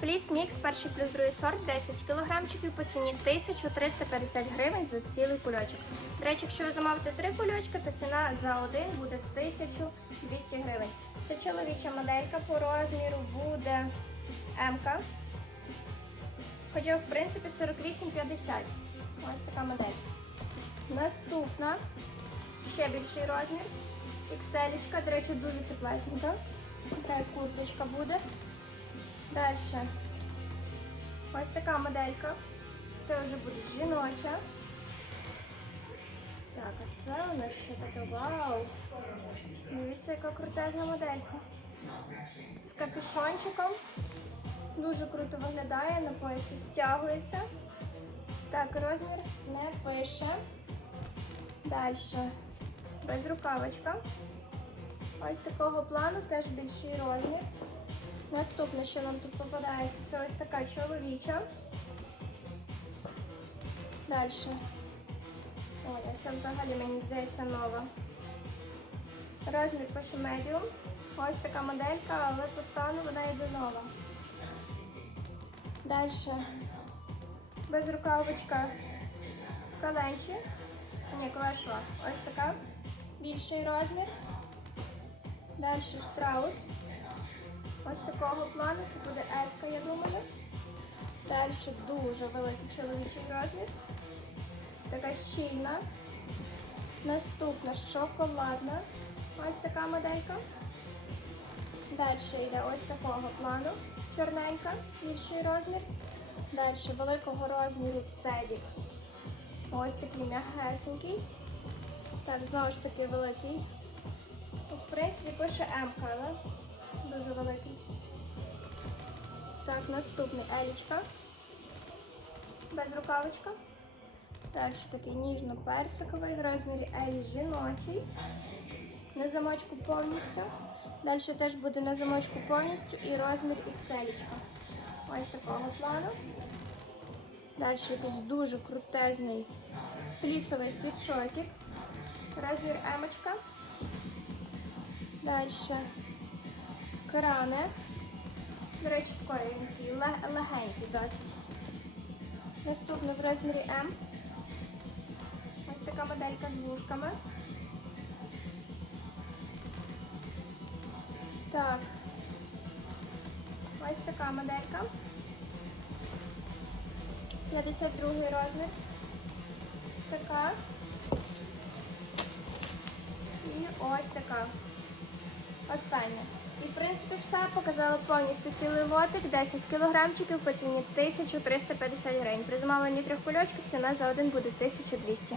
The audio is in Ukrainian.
Фліс мікс, перший плюс другий сорт, 10 кілограмчиків по ціні 1350 гривень за цілий кульочок. До речі, якщо ви замовите три кульочки, то ціна за один буде 1200 гривень. Це чоловіча моделька по розміру буде М. Хоча, в принципі, 48,50. Ось така модель. Наступна, ще більший розмір. XL, до речі, дуже теплесенька. Така курточка буде. Далі. Ось така моделька. Це вже буде жіноча. Так, а це у нас ще таке вау. Дивіться, яка крутезна моделька. З капюшончиком. Дуже круто виглядає, на поясі стягується. Так, розмір не пише. Далі. Безрукавочка. Ось такого плану, теж більший розмір. Наступне, що нам тут попадається, це ось така чоловіча. Далі. Ой, а це взагалі мені здається нова. Розмір пише медіум. Ось така моделька, але по стану вона йде нова. Далі. Безрукавочка каленчі. Ні, колешова. Ось така. Більший розмір. Далі штраус. Ось такого плану. Це буде еска, я думаю. Далі дуже великий чоловічий розмір. Така щільна. Наступна шоколадна. Ось така моделька. Далі йде ось такого плану. Чорненька, більший розмір. Далі великого розміру педік. Ось такий м'ягесенький. Так, знову ж таки великий. В принципі, пише М, але дуже великий. Так, наступний елічка. Безрукавочка. Далі такий ніжно-персиковий в розмірі Елі жіночий. На замочку повністю. Далі теж буде на замочку повністю і розмір XL. Ось такого плану. Далі якийсь дуже крутезний флісовий світшотик. Розмір емочка. Далі кране. До речі, такий він такий ле- досить. Наступний в розмірі М. Ось така моделька з вушками. Так. Ось така моделька. 52 розмір. Така. І ось така. Остання. І в принципі все показала повністю цілий лотик, 10 кілограмчиків по ціні 1350 гривень. При замовленні трьох кульочків ціна за один буде 1200.